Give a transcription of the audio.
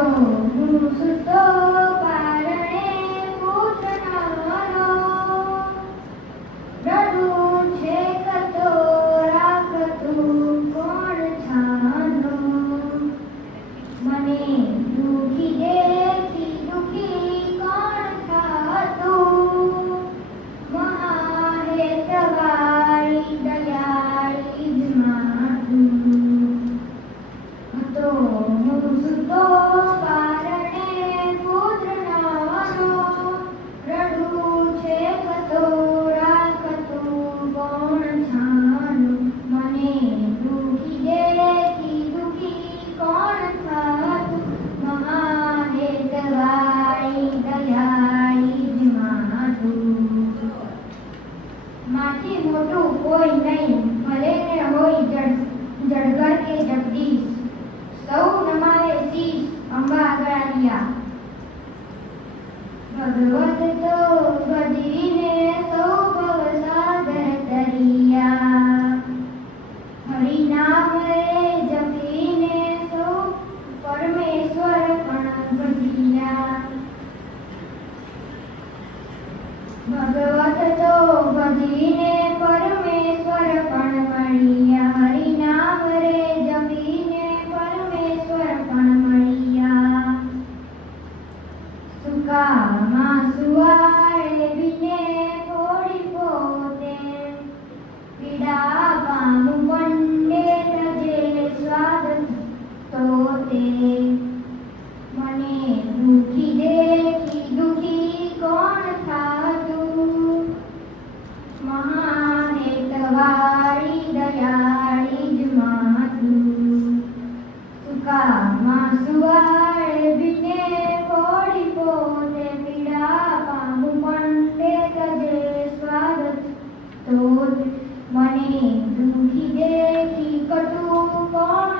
હતો હું સૂતો પારણે પુત્ર નવરો, રડું છે કતો રાખતું કોણ છાનો, મને દુખી દેખી દુખી કોણ થાતું, મહાહેતવાળી દયાળી જ માતું. હતો હું સૂતો પારણે પુત્ર નવરો, રડું છે કતો રાખતું કોણ છાનું, મને દુખી દેખી દુખી કોણ થાતું, મહાહેતવાળી દયાળી જ માતું. માથી મોટું કોઈ નહીં, ભલે ને હોય જળગર કે જગદીશ, સૌ નમાવે શીશ અંબા આગળ આવ્યા. ભગવત તો ભજીને સૌ ભવસાગર તર્યા, હરિનામ રે જપીને સૌ પરમેશ્વર પણ ભજ્યા. ભગવત તો ભજીને પરમેશ્વર પણ મળ્યા, હરિનામ રે જપીને પરમેશ્વર પણ મળ્યા. સુકામાં સુવાળે બીને ફોડી પોતે, પીડા પામું પંડે તજે સ્વાદ તો તે, મને દુખી દેખી દુખી કોણ થાતું, મહાહેતવાળી દયાળી જ માતું. સુકામાં સુવાળે બીને ફોડી પોતે, પીડા પામું પંડે તજે સ્વાદ તો તે, મને દુખી દેખી કટુ કોણ